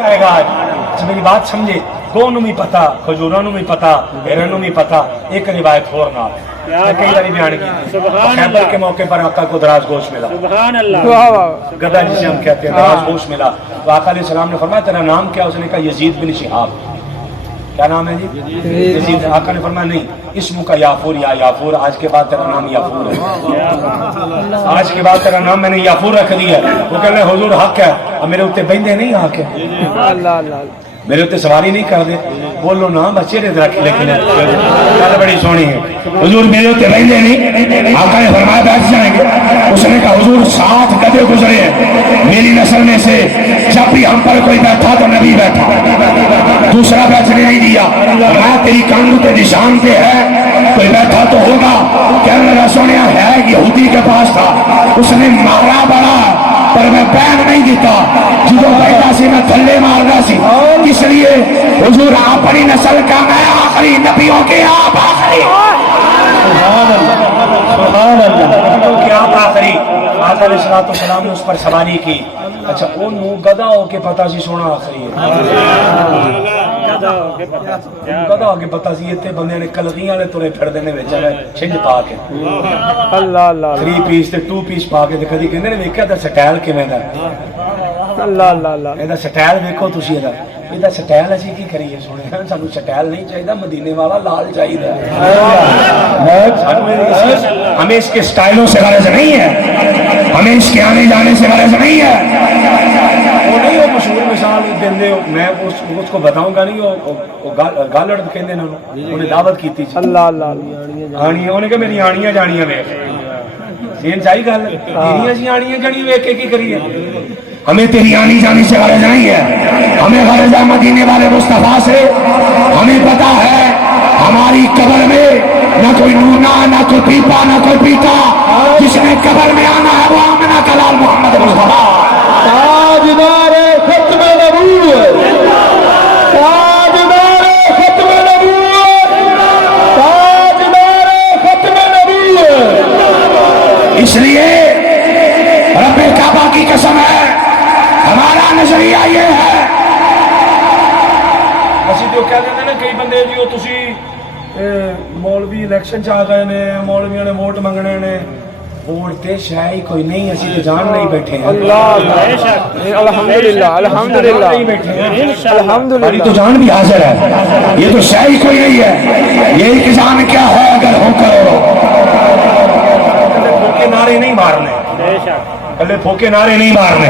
آئے گا آج میری بات سمجھے گو نو بھی پتا کھجوروں بھی پتا ہرن بھی پتا ایک روایت اور نہ میں کئی بار بیان کی خیبر کے موقع پر آقا کو دراز گوشت ملا گدا جسے ہم کہتے ہیں دراز گوشت ملا تو آقا علیہ السلام نے فرمایا تیرا نام کیا؟ اس نے کہا یزید بن شہاب. کیا نام ہے جی؟ یزید. آقا نے فرمایا نہیں اسم کا یافور یا یافور آج کے بعد تیرا نام یافور ہے. آج کے بعد تیرا نام میں نے یافور رکھ دیا. وہ کہہ رہے حضور حق ہے اور میرے اتنے بہندے نہیں حق ہے میرے اتنے سواری نہیں کر دے بولو نا بچے رکھ لیکن گل بڑی سونی ہے. حضور میرے اتنے بہندے نہیں آقا نے فرمایا بیٹھ جائیں گے. اس نے کہا حضور 7 گدھے گزرے ہیں میری نسل میں سے جب بھی ہم پر کوئی بیٹھا تو نبی بیٹھا دوسرا بیٹھنے نہیں دیا. میں تیری کانگو کے نشان پہ ہے کوئی بیٹھا تو ہوگا. کہنے لگا سونیا ہے یہودی کے پاس تھا اس نے مارا بڑا پر میں بیٹھ نہیں دیتا جدو بیٹھا سی میں تھلے مارنا سی. اس لیے حضور اپنی نسل کا میں آخری نبیوں کے آپ آخری آخری آقا علیہ السلام نے اس پر سواری کی. اچھا انہوں گدا ہو کے پتا سی سونا آخری ہے گدا ہو کے پتا سی اتنے بندے نے کلغیاں نے ترے پھر دینے بیچا ہے چھنج پا کے 3 پیس تے 2 پیس پا کے کدی کہندے نے ویکھیا تے سٹائل کیویں دا یہ سٹائل ویکھو تسی یہ سٹائل اسی کی کریے سونے سانو سٹائل نہیں چاہیے مدینے والا لال چاہیے. ہمیں اس کے سٹائلوں سے غرض نہیں ہے ہمیں اس کے آنے جانے سے غرض نہیں ہے. وہ نہیں وہ مشہور مثال دیندے میں اس کو بتاؤں گا نہیں وہ گالڑ کہندے نے انہیں دعوت کی تھی آنیاں انہیں کہ میری آنیاں جانیاں ویکھ سین چاہیے گل تیریاں سی آنیاں جانی ویکھ کے کی کریے. ہمیں تیری آنی جانی سے غرض نہیں ہے ہمیں غرض ہے مدینے والے مصطفیٰ سے. ہمیں پتا ہے ہماری قبر میں نہ کوئی نونا نہ کوئی پیپا نہ کوئی پیتا جس نے قبر میں آنا ہے وہ آمنہ کا لال محمد مصطفیٰ تاجدار ختم نبوت تاجدار ختم نبوت تاجدار ختم نبوت. اس لیے رب کعبہ کی قسم ہے ہمارا نظریہ یہ ہے. اسی تو کہہ دیں نا کئی بندے جی تسی مولوی الیکشن چاہ گئے نے مولویوں نے ووٹ منگنے نے ووٹ تے شاہی کوئی نہیں اسی تو جان نہیں بیٹھے ہیں. الحمدللہ الحمدللہ الحمدللہ تو جان بھی حاضر ہے. یہ تو شاہی کوئی نہیں ہے یہ انتظام کیا ہے اگر ہو کرو پھوکے نعرے نہیں مارنے پہلے پھوکے نعرے نہیں مارنے.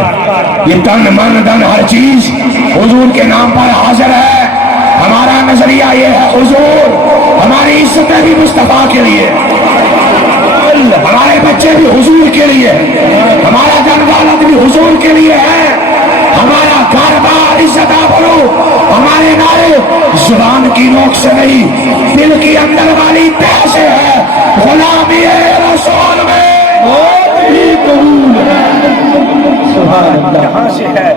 یہ تن من دن ہر چیز حضور کے نام پر حاضر ہے. ہمارا نظریہ یہ ہے حضور ہماری عزتیں بھی مصطفیٰ کے لیے ہمارے بچے بھی حضور کے لیے ہمارا جن والد بھی حضور کے لیے ہے. ہمارا گھر بار عزت بولو ہمارے نعرے زبان کی نوک سے نہیں دل کی اندر والی تہ سے ہے. غلامی رسول میں یہاں سے ہے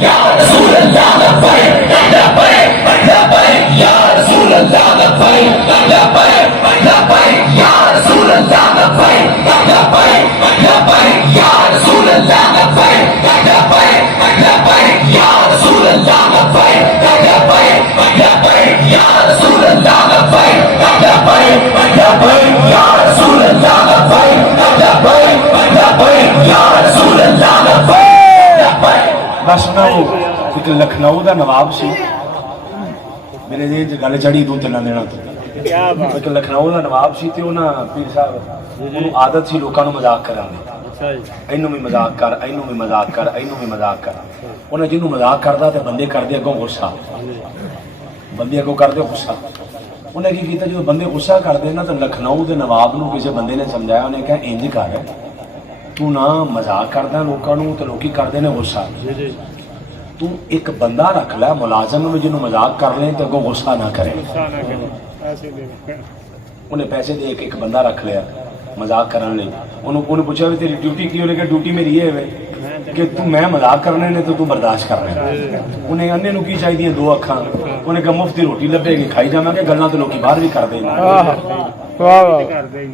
یا رسول اللہ لبیک لبیک لبیک یا رسول اللہ لبیک لبیک لبیک یا رسول اللہ لبیک لبیک لبیک یا رسول اللہ لبیک لبیک لبیک یا رسول اللہ لبیک لبیک لبیک یا رسول اللہ لبیک لبیک لبیک یا رسول اللہ لبیک لبیک لبیک یا رسول اللہ لبیک. بس ایک لکھنؤ دا نواب سی میرے جی گل چڑھی 2-3 دنوں تو ایک لکھنؤ دا نواب سی تے انہاں پیر صاحب انہوں عادت سی لوکاں نوں مذاق کرن دی اینوں بھی مذاق کر اینوں بھی مذاق کر اینوں بھی مذاق کر. انہیں جنوں مذاق کردا تے بندے کردے اگوں غصہ بندے اگوں کردے غصہ. انہیں کی کیتا جو بندے غصہ کردے نا تو لکھنؤ دے نواب نوں کسی بندے نے سمجھایا انہیں کہا انج کر تو نہ مذاق کردا لوکاں نوں تے لوکی کردے نے غصہ تو ایک بندہ رکھ لے ملازم میں جنوں مذاق کر لیں تو اگوں غصہ نہ کرے. انہیں پیسے دے کے ایک بندہ رکھ لیا مذاق کرنے لئے. انہیں پوچھا بھی تیری ڈیوٹی کی انہیں کہا ڈیوٹی میری یہ ہے کہ تو میں مذاق کرنے نے تو برداشت کرنے. انہیں انہیں نو کی چاہیے 2 اکھاں انہیں کہا مفت دی روٹی لبے گی کھائی جانا کہ گلنا تو لوگ باہر بھی کر دیں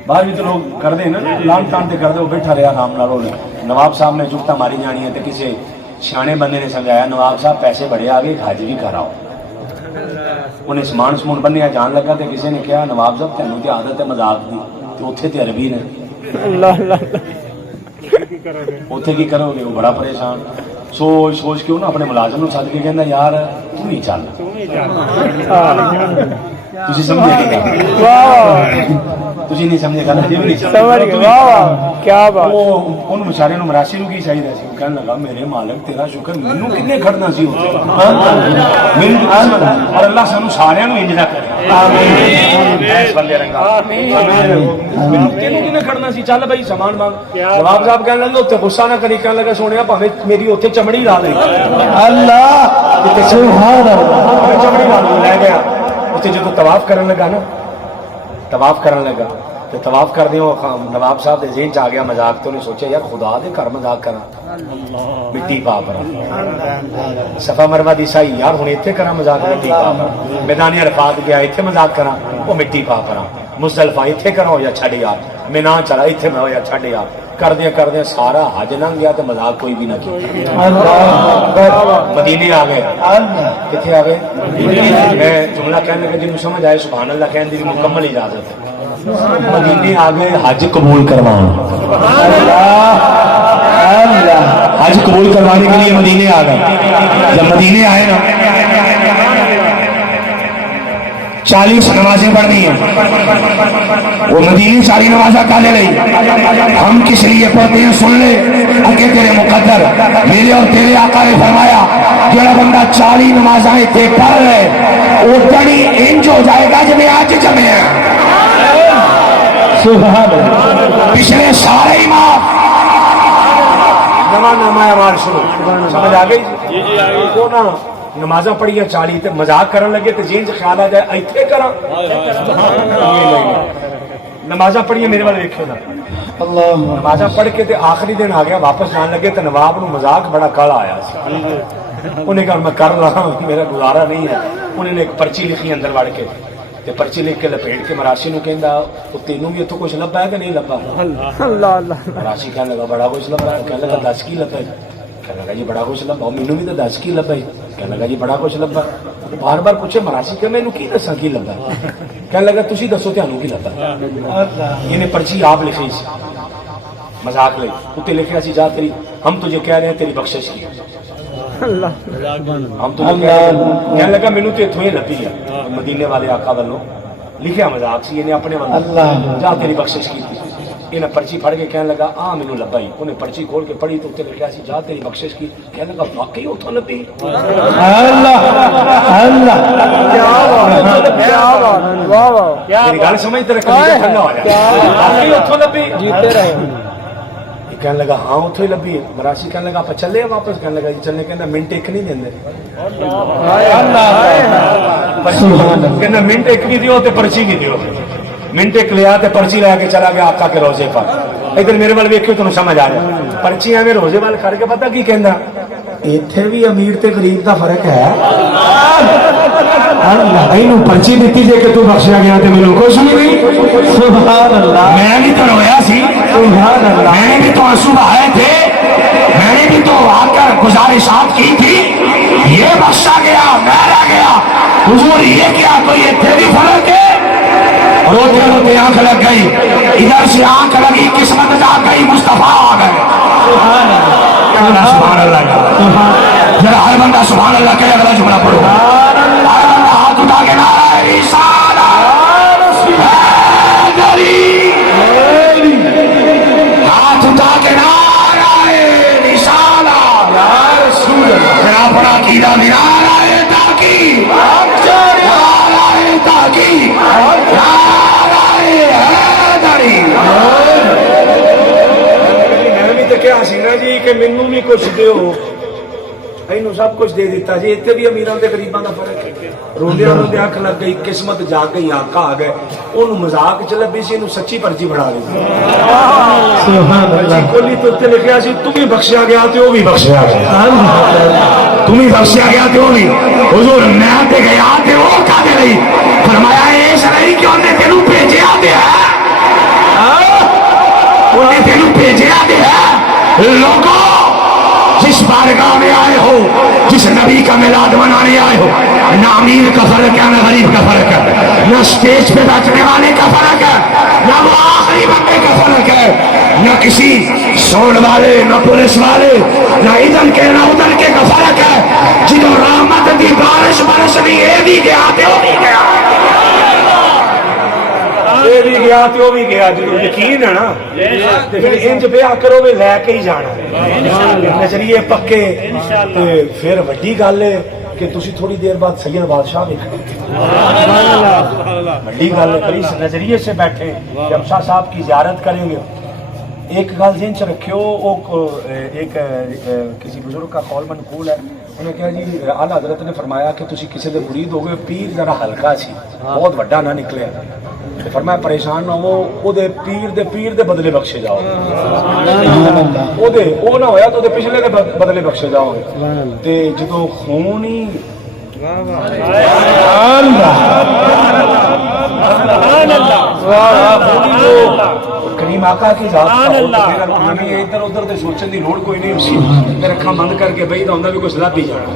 باہر بھی تو لوگ کر دیں نا لان ٹان تے کر دے وہ بیٹھا رہا آرام نال. نواب صاحب نے جھکتا ماری جانی ہے تے کسے سیانے بندے نے سمجھایا نواب صاحب پیسے بڑے آ گئے حج بھی کراؤ. انہیں سمان سمون بنیا جان لگا تو کسی نے کہا نواب صاحب تینوں کی عادت ہے مذاق کی تو اتنے تو عربی نے اتنے کی کرو گے. وہ بڑا پریشان سوچ سوچ کے نا اپنے ملازم نو سد کے کہنا یار تو ہی چل تھی سمجھے نہیں سمجھے گا بچارے مراسی نو کی چاہیے سی کہنے لگا میرے مالک تیرا شکر مینو کنے کھڑنا سی اور اللہ سانو سارے انج نہ کرے کھڑنا سی. چل بھائی سامان مانگ. جواب صاحب کہنے لگے اتنے غصہ نہ کری. کہنے لگا سونے پاوے میری اتنے چمڑی لا لے اللہ چمڑی لا لے گیا. جب طواف کرن لگا نا طواف کرن لگا تو طواف کر دیں نواب صاحب کے ذہن چ آ گیا مذاق. تو انہیں سوچا یار خدا دے گھر مذاق کرا مٹی پا پر صفا مروا دی سائی یار ہوں اتنے کرا مذاق مٹی پا پر. میدان عرفات گیا اتنے مذاق کرا وہ مٹی پا پر. مزدلفہ اتنے کرا ہو یا چھڈ یار مینا چلا اتنے میں ہو یا چھڈ یار. کردیا سارا حج لنگ گیا تو مذاق کوئی بھی نہ کیا. مدینے آ گئے. کتنے آ گئے؟ میں جملہ کہنے لگا جن سمجھ آئے سبحان اللہ کہنے کی مکمل اجازت ہے. مدینے آ گئے حج قبول کروانا. حج قبول کروانے کے لیے مدینے آ گئے. جب مدینے آئے نا 40 نمازیں پڑھنی ہیں. وہ مدینے ساری نمازیں کالے رہی. ہم کس لیے پڑھتے ہیں سن لے اگے تیرے مقدر میرے اور تیرے آقا نے فرمایا جڑا بندہ 40 نمازیں اتنے پڑھ لے وہ بڑی انج ہو جائے گا جب آج جمے ہیں. پچھلے سارے ہی معاف نواں نامہ اعمال شروع. سمجھ آ گئی وہ نا نمازاں پڑھیاں 40 تے مذاق کرن لگے تے جین خیال آ جائے ایتھے کراں. نمازاں پڑھیاں میرے والے ویکھو نا اللہ نمازاں پڑھ کے تے آخری دن آ گیا واپس جان لگے تے نواب نو مذاق بڑا کالا آیا سی. انہیں کہا میں کر رہا ہوں میرا گزارا نہیں ہے. انہوں نے ایک پرچی لکھی اندر وڑ کے تے پرچی لکھ کے لپیٹ کے مراسی نو کہندا تینوں بھی اتوں کچھ لبا ہے کہ نہیں لبا. مراسی کہنے لگا بڑا کچھ لبا ہے. کہنے لگا 10 کی لبا ہے. کہنے لگا جی بڑا کچھ لبا. مینوں بھی تو 10 کی لبا ہے. کہنے لگا جی بڑا کچھ لبا. بار بار پوچھے مراسی کہ مینوں کی دساں کی لبا. کہنے لگا تسی دسو تانوں کی لبا. یہ پرچی آپ لکھی سی مذاق لئی. اتنے لکھیا سی جا تیری ہم تجھے کہہ رہے ہیں تیری بخشش کی. ہم تو کہنے لگا مینوں تو اتوں ہی لبھی ہے. مدینے والے آقا والوں لکھیا مذاق سی. انہیں اپنے والوں جا تیری بخشش کی. انہیں پرچی پڑھ کے کہنے لگا آ مینوں لبا ہی. انہیں پرچی کھول کے پڑھی تو اتنے لکھیا سی جا تیری بخشش کی. کہنے لگا واقعی اتوں لبھی. میری گل سمجھتے رکھ ٹھنڈا ہو جائے واقعی اتوں لبھی. کہنے لگا ہاں اتوں ہی لبھی ہے. مراسی کہنے لگا آپ چلے واپس. کہنے لگا جی چلنے. کہنا منٹ ایک نہیں دیں. کہنا منٹ ایک بھی دیو تے پرچی بھی دیو. منٹ ایک لیا تے پرچی لے کے چلا گیا آقا کے روزے پر. ادھر میرے وال ویکھو تمہیں سمجھ آ جائے. پرچی ایویں روزے وال کر کے پتہ کی کہندا ایتھے بھی امیر تے غریب دا فرق ہے. اینوں پرچی دیتی جے کہ تو بخشیا گیا تے مینوں کچھ نہیں ہوئی. سبحان اللہ. میں بھی تو رویا سی. سبحان اللہ. میں نے بھی تو آنسو بہائے تھے. میں نے بھی تو آ کر گزارشات کی تھی. یہ بخشا گیا میں رہ گیا. حضور یہ کیا کوئی ایتھے بھی فرق ہے. روتے روتے آنکھ لگ گئی. ادھر سے آنکھ لگی قسمت جا گئی مصطفیٰ آ گئے. سبحان اللہ. ذرا ہر بندہ سبحان اللہ کہے. اگلا جملہ پڑھو. ہر بندہ ہاتھ اٹھا کے نعرہ رسالت حیدری. ہاتھ اٹھا کے نعرہ رسالت ذرا بڑا کیدا نعرہ تحقیق. نعرہ تحقیق. کیا حسینہ جی کہ مینوں بھی کچھ دیو. اینوں سب کچھ دے دیتا جی. اتنے بھی امیراں تے غریباں دا فرق ہے. روندیاں روندیاں اکھ لگ گئی. قسمت جاگ گئی. آقا آ گئے. انہوں مذاق چ لبھی سی. انہوں سچی پرچی بنا دی. پرچی کھولی تو اتنے لکھیا سی تم بھی بخشیا گیا تے وہ بھی بخشیا گیا. تم بھی بخشیا گیا تے وہ بھی. حضور میں تے گیا تے وہ کھاتے رہی. فرمایا ایس نہیں کہ انہیں تینوں بھیجیا تے ہے. انہیں تینوں بھیجیا تے ہے. لوگوں جس بارگاہ میں آئے ہو، جس نبی کا میلاد منانے آئے ہو، نہ امیر کا فرق ہے نہ غریب کا فرق ہے، نہ اسٹیج پہ بیٹھنے والے کا فرق ہے نہ وہ آخری بندے کا فرق ہے، نہ کسی سوڑ والے نہ پولیس والے نہ ادھر کے نہ ادھر کے کا فرق ہے، جنہوں رحمت دی بارش برسنی اے بھی گیا تے وہ بھی گیا، یہ بھی گیا تو وہ بھی گیا، جو یقین ہے نا تے پھر انج بیاہ کرو بھی لے کے ہی جانا نظریے پکے تے پھر وڈی گل ہے کہ تسی تھوڑی دیر بعد سید بادشاہ دیکھنا وڈی گل ہے، کبھی اس نظریے سے بیٹھے کہ ہم شاہ صاحب کی زیارت کریں گے۔ ایک گل ذہن چ رکھیو، ایک کسی بزرگ کا قول منقول ہے، انہوں نے کہا جی اعلیٰ حضرت نے فرمایا کہ تسی کسی دے مرید ہو گئے، پیر ذرا ہلکا سی بہت وڈا نہ نکلے، فرمایا پریشان نہ ہو، او دے پیر دے بدلے بخشے جاؤ، او نہ ہویا تو دے پچھلے دے بدلے بخشے جاؤ تے جدوں خون ہی کریم آقا کی ذات کا ادھر ادھر تے سوچن دی لوڑ کوئی نہیں اسی پھر اکھاں بند کر کے بہی ہوندا بھی کچھ لب ہی جانا،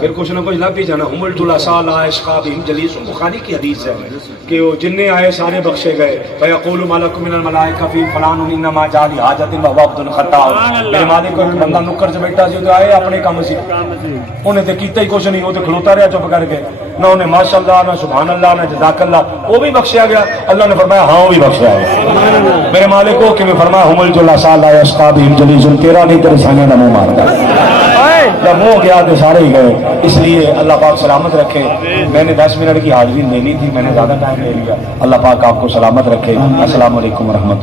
پھر کچھ نہ کچھ لب ہی جانا۔ ہم الجلساء لا اشقا بہم جلیس، بخاری کی حدیث ہے کہ وہ جننے آئے سارے بخشے گئے، فیقول ملک من الملائکہ فی فلان انما جاء لحاجۃ وهو عبد خطاء، میرے مالک کو ایک بندہ نکر چ بیٹھا سی، آئے اپنے کام سی، انہیں تے کیتا ہی کچھ نہیں، وہ تے کھلوتا رہا چپ کر کے، نہ انہیں ماشاءاللہ نہ سبحان اللہ نہ جزاک اللہ، وہ بھی بخشیا گیا۔ اللہ نے فرمایا ہاں وہ بھی بخشیا گیا، میرے مالک کو کہ میں فرمایا ہم الجلساء لا اشقا بہم جلیس، تیرا نہیں تیرے سانے کا منہ مارتا، جب وہ گیا تو سارے ہی گئے۔ اس لیے اللہ پاک سلامت رکھے، میں نے 10 منٹ کی حاضری دینی تھی، میں نے زیادہ ٹائم لے لیا، اللہ پاک آپ کو سلامت رکھے۔ السلام علیکم ورحمۃ اللہ۔